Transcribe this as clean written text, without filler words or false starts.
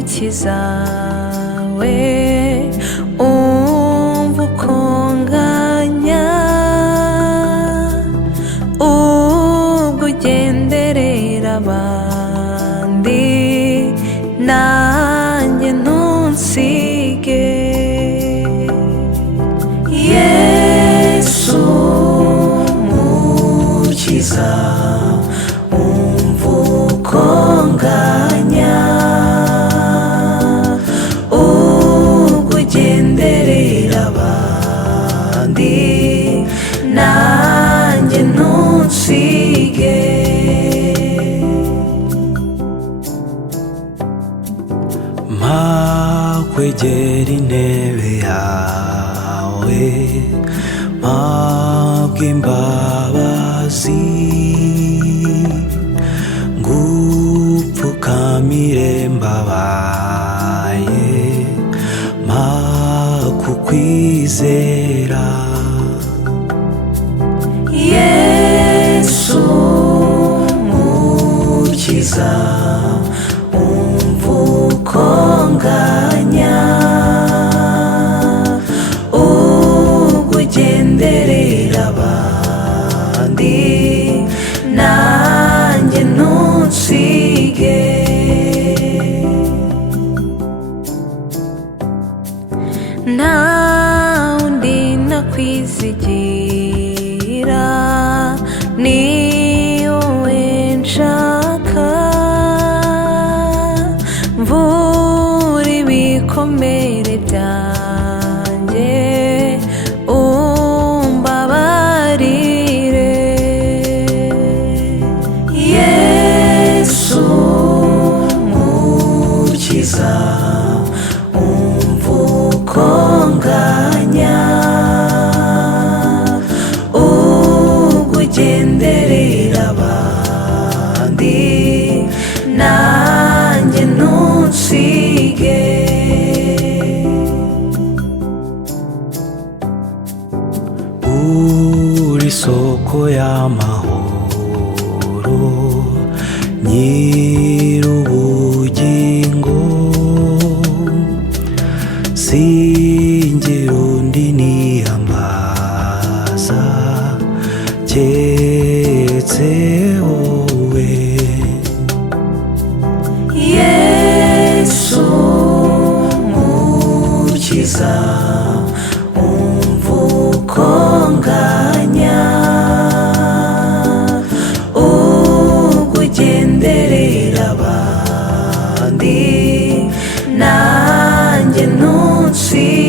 mukiza we umva uko nganya ubwo ugenderera abandi nanjye ntunsige Yesu mukiza umva uko nganya ubwo ugenderera abandi nanjye ntunsige mpa kwegera intebe yawe mpabwa imbabazi ngupfukamire mbabaye mpa kukwizera Yesu mukiza umva uko nganya ubwo ugenderera abandi nanjye ntunsige nta wundi nakwizigira ni wowe nshaka mvura ibikomere byanjye umbabarire Yesu mukiza umva uko nganya ubwo ugenderera abandi nanjye ntunsige uri soko y'amahoro nyir'ubugingo singira undi niyambaza keretse wowe Yesu mukiza umva uko nganya ubwo ugenderera abandi nanjye ntunsige